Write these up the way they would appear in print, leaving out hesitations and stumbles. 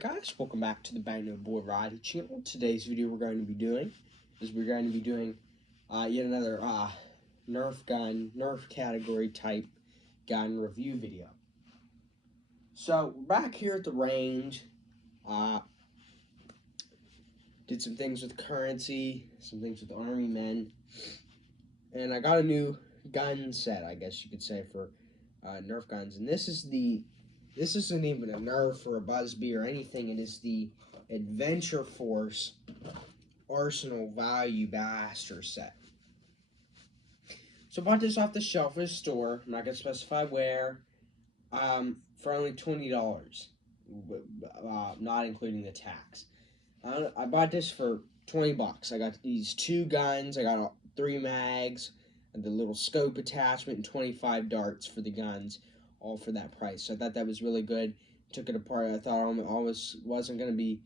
Guys, welcome back to the Bang No Boy Variety channel. Today's video we're going to be doing yet another Nerf category type gun review video. So we're back here at the range. Did some things with currency, some things with army men, and I got a new gun set, I guess you could say, for Nerf guns. And this isn't even a Nerf or a Buzzbee or anything. It is the Adventure Force Arsenal Value Blaster set. So I bought this off the shelf at a store. I'm not going to specify where. For only $20, not including the tax. I bought this for $20. I got these two guns. I got 3 mags, and the little scope attachment, and 25 darts for the guns, all for that price. So I thought that was really good. Took it apart. I thought it was going to be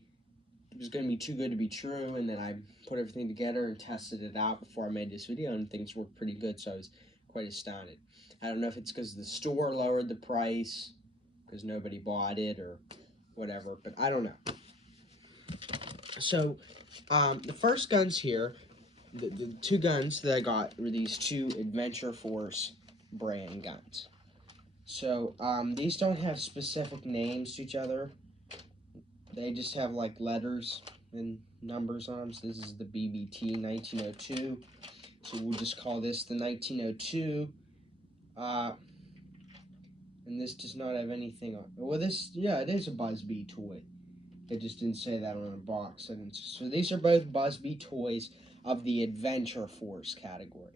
too good to be true, and then I put everything together and tested it out before I made this video, and things worked pretty good. So I was quite astounded. I don't know if it's because the store lowered the price because nobody bought it or whatever, but I don't know. So the first guns here, the two guns that I got were these two Adventure Force brand guns. So these don't have specific names to each other. They just have like letters and numbers on them. So this is the BBT 1902. So we'll just call this the 1902. And this does not have anything on. Well, it is a Buzzbee toy. They just didn't say that on the box. So these are both Buzzbee toys of the Adventure Force category.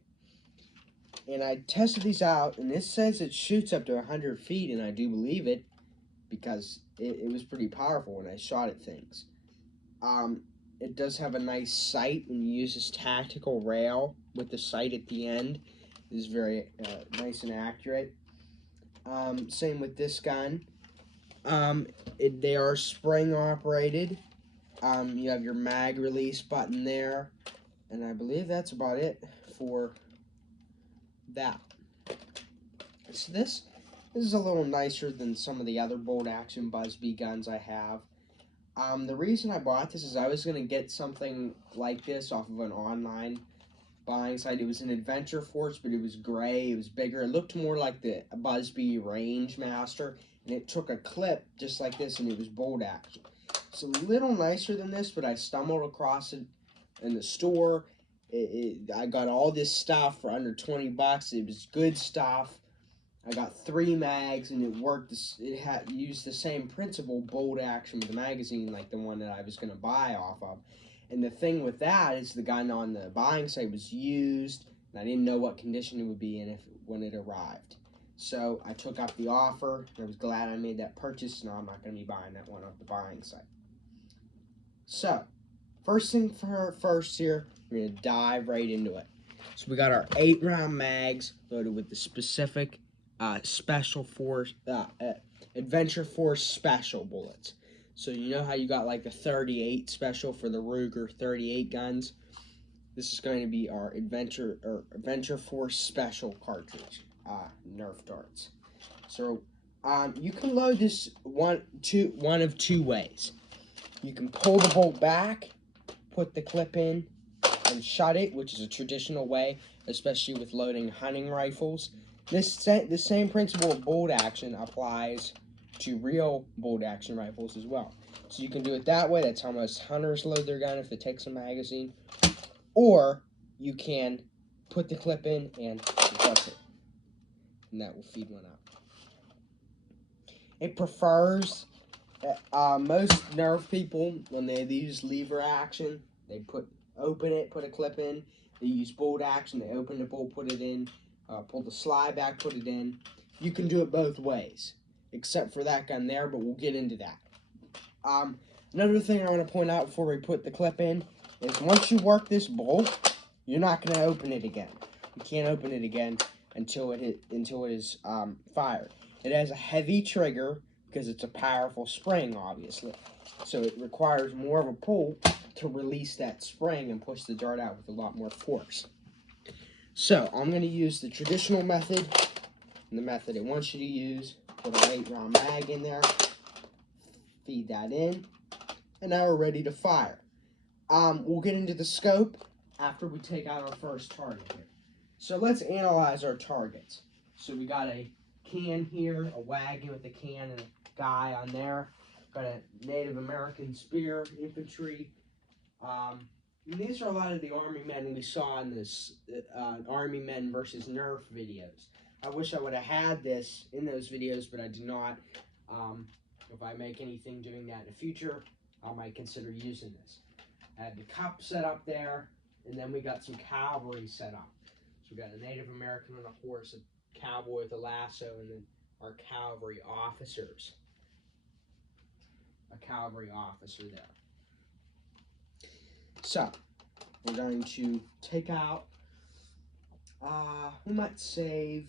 And I tested these out, and this says it shoots up to 100 feet, and I do believe it, because it was pretty powerful when I shot at things. It does have a nice sight when you use this tactical rail with the sight at the end. It is very nice and accurate. Same with this gun. They are spring operated. You have your mag release button there, and I believe that's about it for that. So this is a little nicer than some of the other bolt action Buzzbee guns I have. The reason I bought this is I was going to get something like this off of an online buying site. It was an Adventure Force, but it was gray, it was bigger. It looked more like the Buzzbee Rangemaster, and it took a clip just like this, and it was bolt action. It's a little nicer than this, but I stumbled across it in the store. I got all this stuff for under $20. It was good stuff. I got 3 mags, and it worked. It used the same principle, bolt action with the magazine, like the one that I was going to buy off of. And the thing with that is the gun on the buying site was used, and I didn't know what condition it would be in when it arrived. So I took up the offer, and I was glad I made that purchase. Now I'm not going to be buying that one off the buying site. So, first thing first here, we're going to dive right into it. So we got our 8-round mags loaded with the specific Special Force, Adventure Force Special bullets. So you know how you got like the 38 special for the Ruger 38 guns? This is going to be our Adventure Force Special cartridge, Nerf darts. So you can load this one of two ways. You can pull the bolt back, put the clip in, and shut it, which is a traditional way, especially with loading hunting rifles. The same principle of bolt action applies to real bolt action rifles as well. So you can do it that way. That's how most hunters load their gun if it takes a magazine. Or you can put the clip in and press it, and that will feed one up. It prefers most Nerf people, when they use lever action, they open it, put a clip in. They use bolt action. They open the bolt, put it in, pull the slide back, put it in. You can do it both ways, except for that gun there, but we'll get into that. Another thing I want to point out before we put the clip in is once you work this bolt, you're not going to open it again. You can't open it again until it is fired. It has a heavy trigger because it's a powerful spring, obviously. So it requires more of a pull to release that spring and push the dart out with a lot more force. So I'm going to use the traditional method, and the method it wants you to use. Put an 8-round mag in there, feed that in, and now we're ready to fire. We'll get into the scope after we take out our first target here. So let's analyze our targets. So we got a can here, a wagon with a can and a guy on there. Got a Native American spear infantry. And these are a lot of the Army men we saw in this Army Men versus Nerf videos. I wish I would have had this in those videos, but I did not. If I make anything doing that in the future, I might consider using this. I had the cup set up there, and then we got some cavalry set up. So we got a Native American on a horse, a cowboy with a lasso, and then our cavalry officers. A cavalry officer there. So, we're going to take out, we might save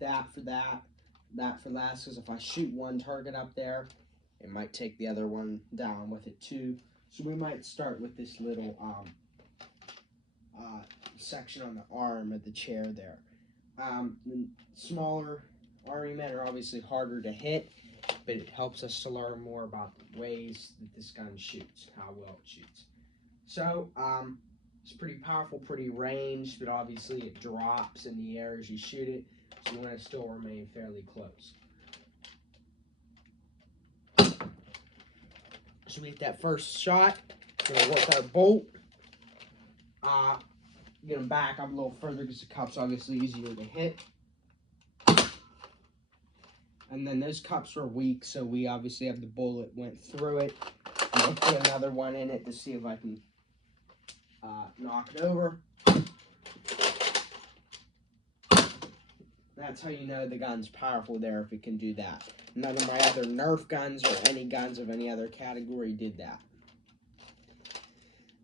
that for last, because if I shoot one target up there, it might take the other one down with it too. So we might start with this little section on the arm of the chair there. The smaller Army men are obviously harder to hit, but it helps us to learn more about the ways that this gun shoots, how well it shoots. So, it's pretty powerful, pretty ranged, but obviously it drops in the air as you shoot it, so you want to still remain fairly close. So we hit that first shot. We're going to work our bolt. Get them back up a little further because the cup's obviously easier to hit. And then those cups were weak, so we obviously have the bullet went through it. I'm going to put another one in it to see if I can knock it over. That's how you know the gun's powerful there, if it can do that. None of my other Nerf guns or any guns of any other category did that.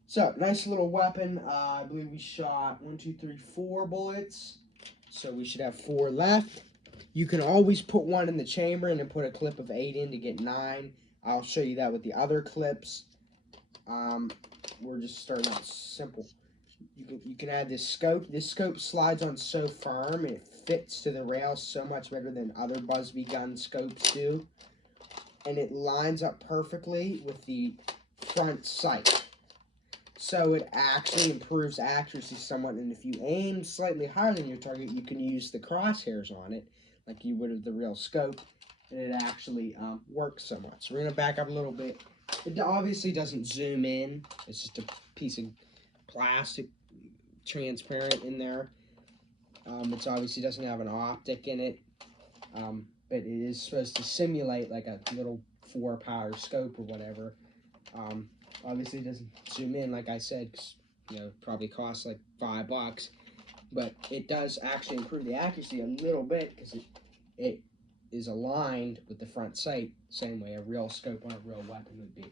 So, nice little weapon. I believe we shot 4 bullets. So we should have 4 left. You can always put one in the chamber and then put a clip of 8 in to get 9. I'll show you that with the other clips. We're just starting out simple. You can add this scope. This scope slides on so firm, and it fits to the rail so much better than other Busby gun scopes do. And it lines up perfectly with the front sight. So it actually improves accuracy somewhat, and if you aim slightly higher than your target, you can use the crosshairs on it, like you would with the real scope, and it actually works so much. So we're going to back up a little bit. It obviously doesn't zoom in. It's just a piece of plastic, transparent in there. It obviously doesn't have an optic in it, but it is supposed to simulate like a little 4-power scope or whatever. Obviously it doesn't zoom in, like I said, because it probably costs like $5, but it does actually improve the accuracy a little bit because it is aligned with the front sight, same way a real scope on a real weapon would be.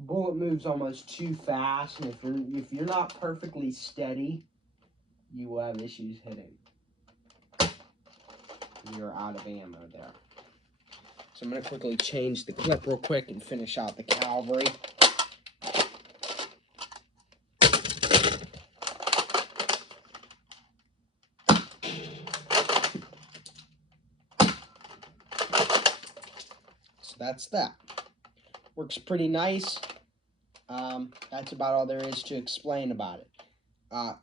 Bullet moves almost too fast, and if you're not perfectly steady, you will have issues hitting. You're out of ammo there. So I'm going to quickly change the clip real quick and finish out the cavalry. So that's that. Works pretty nice. That's about all there is to explain about it.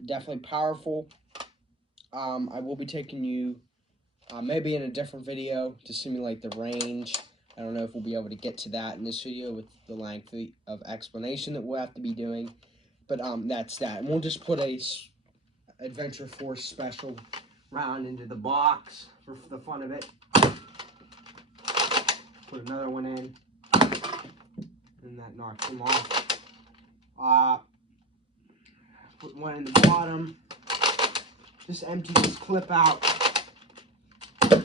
Definitely powerful. I will be taking you maybe in a different video to simulate the range. I don't know if we'll be able to get to that in this video with the length of explanation that we'll have to be doing. But that's that. And we'll just put a Adventure Force special round into the box for the fun of it. Put another one in. And that knocks them off. Put one in the bottom. Just empty this clip out. And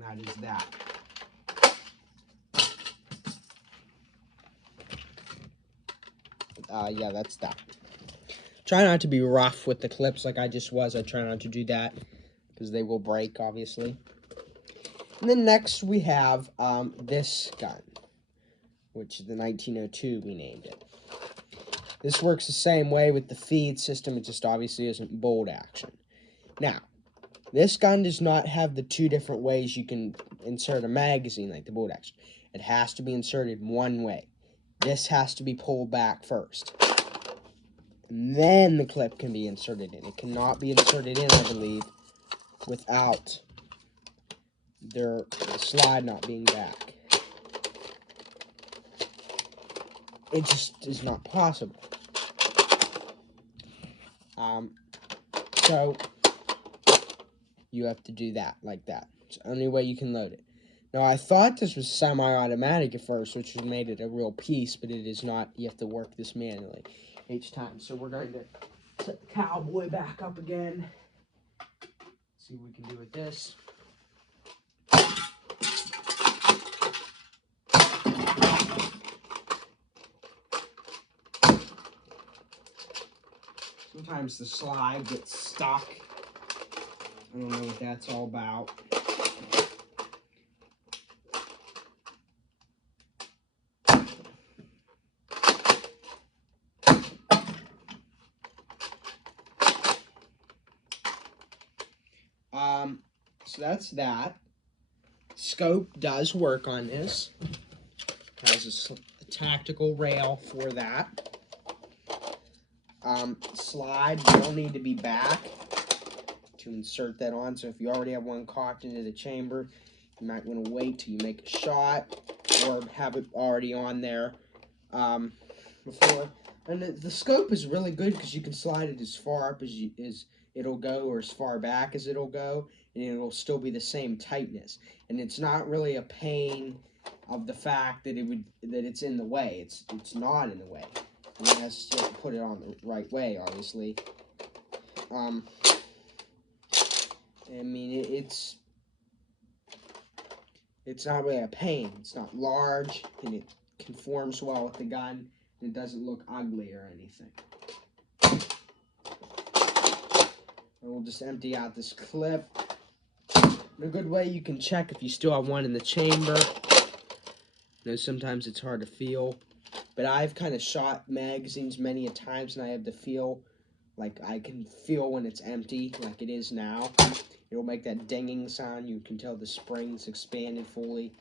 that is that. Yeah, that's that. Try not to be rough with the clips like I just was. I try not to do that. because they will break, obviously. And then next we have this gun, which is the 1902, we named it. This works the same way with the feed system, it just obviously isn't bolt action. Now, this gun does not have the two different ways you can insert a magazine like the bolt action. It has to be inserted one way. This has to be pulled back first. And then the clip can be inserted in. It cannot be inserted in, I believe, without the slide not being back. It just is not possible. So you have to do that like that. It's the only way you can load it. Now, I thought this was semi-automatic at first, which made it a real piece, but it is not. You have to work this manually each time. So we're going to set the cowboy back up again. See what we can do with this. Sometimes the slide gets stuck. I don't know what that's all about. So that's that. Scope does work on this. Has a tactical rail for that. Slide will need to be back to insert that on. So if you already have one cocked into the chamber, you might want to wait till you make a shot or have it already on there before. And the scope is really good because you can slide it as far up as it'll go or as far back as it'll go, and it'll still be the same tightness. And it's not really a pain of the fact that it's in the way. It's not in the way. You have to put it on the right way, obviously. I mean, it's not really a pain. It's not large, and it conforms well with the gun, and it doesn't look ugly or anything. And we'll just empty out this clip. And a good way you can check if you still have one in the chamber. You know, sometimes it's hard to feel. But I've kind of shot magazines many a times, and I have the feel, like I can feel when it's empty, like it is now. It'll make that dinging sound. You can tell the spring's expanded fully.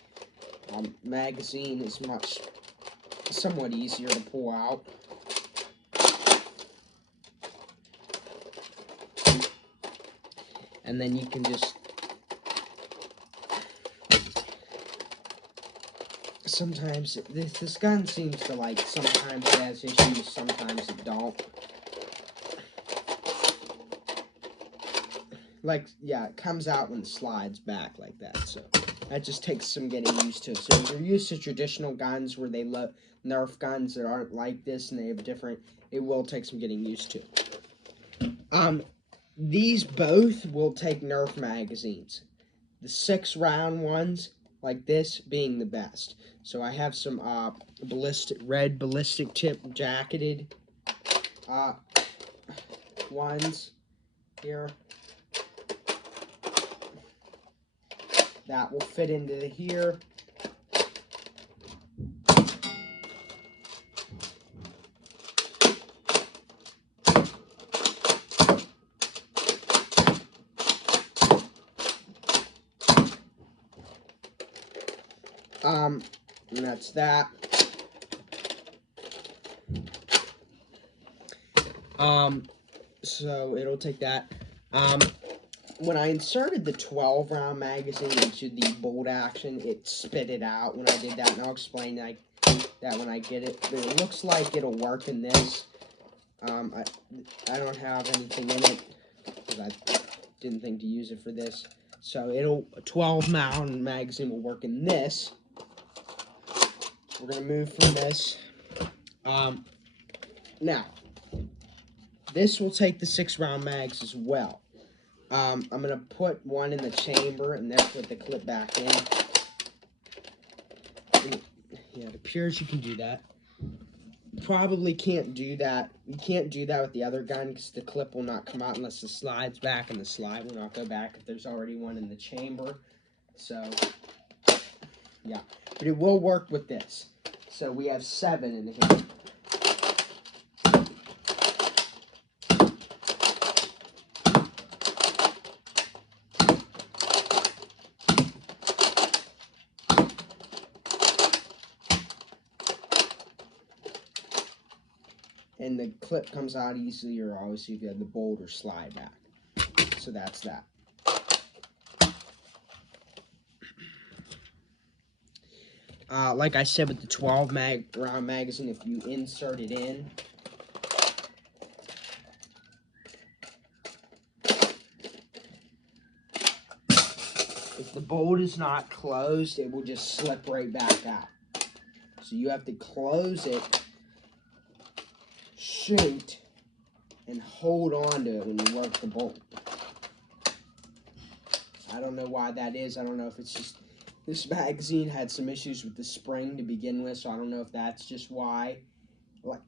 Magazine is somewhat easier to pull out. And then you can just sometimes this gun seems to sometimes it has issues, sometimes it don't. Yeah, it comes out when it slides back like that, so that just takes some getting used to. So if you're used to traditional guns where they love Nerf guns that aren't like this and they have different, it will take some getting used to. These both will take Nerf magazines. The 6-round ones, like this, being the best. So I have some red ballistic tip jacketed ones here. That will fit into here. And that's that. So it'll take that. When I inserted the 12-round magazine into the bolt action, it spit it out when I did that, and I'll explain that when I get it. But it looks like it'll work in this. I don't have anything in it because I didn't think to use it for this. So a 12-round magazine will work in this. We're going to move from this. Now, this will take the 6-round mags as well. I'm going to put one in the chamber and then put the clip back in. Yeah, it appears you can do that. probably can't do that. You can't do that with the other gun because the clip will not come out unless the slide's back, and the slide will not go back if there's already one in the chamber. So, yeah. But it will work with this. So we have 7 in here. And the clip comes out easily, or obviously if you have the bolt or slide back. So that's that. Like I said with the 12 round magazine, if you insert it in, if the bolt is not closed, it will just slip right back out. So you have to close it, shoot, and hold on to it when you work the bolt. I don't know why that is. I don't know if it's just this magazine had some issues with the spring to begin with, so I don't know if that's just why. Like,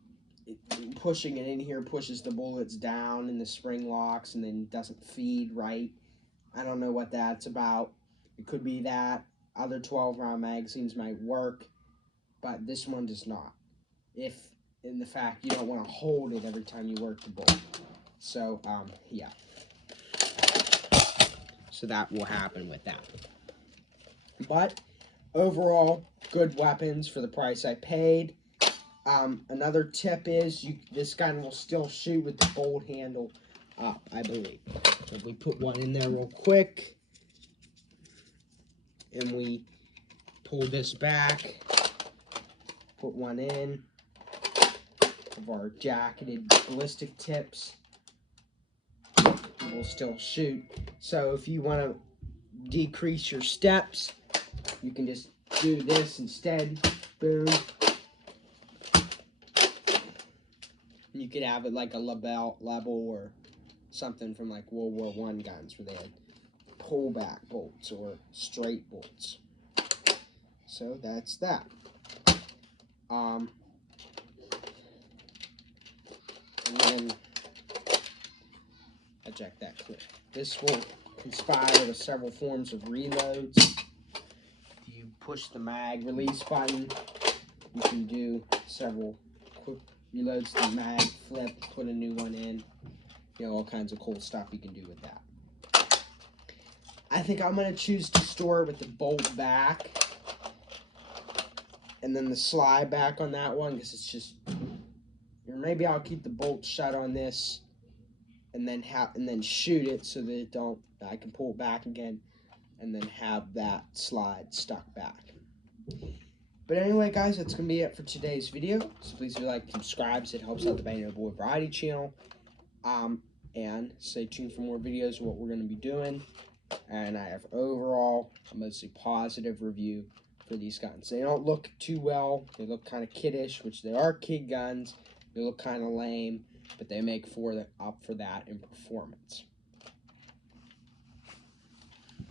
pushing it in here pushes the bullets down and the spring locks and then doesn't feed right. I don't know what that's about. It could be that. Other 12-round magazines might work, but this one does not. If, in the fact, you don't want to hold it every time you work the bolt. So, yeah. So that will happen with that. But overall, good weapons for the price I paid. Another tip is this gun will still shoot with the bolt handle up, I believe. So if we put one in there real quick, and we pull this back, put one in of our jacketed ballistic tips, it will still shoot. So if you want to decrease your steps, you can just do this instead. Boom. You could have it like a level or something from like World War I guns where they had pullback bolts or straight bolts. So that's that. And then eject that clip. This will conspire with several forms of reloads. If you push the mag release button, you can do several quick reloads to the mag, flip, put a new one in. You know, all kinds of cool stuff you can do with that. I think I'm going to choose to store it with the bolt back and then the slide back on that one, because it's just, or maybe I'll keep the bolt shut on this and then shoot it so that I can pull it back again and then have that slide stuck back. But anyway, guys, that's going to be it for today's video. So please do like and subscribe, so it helps out the Banging Boy Variety channel. And stay tuned for more videos of what we're going to be doing. And I have overall a mostly positive review for these guns. They don't look too well. They look kind of kiddish, which they are kid guns. They look kind of lame, but they make up for that in performance.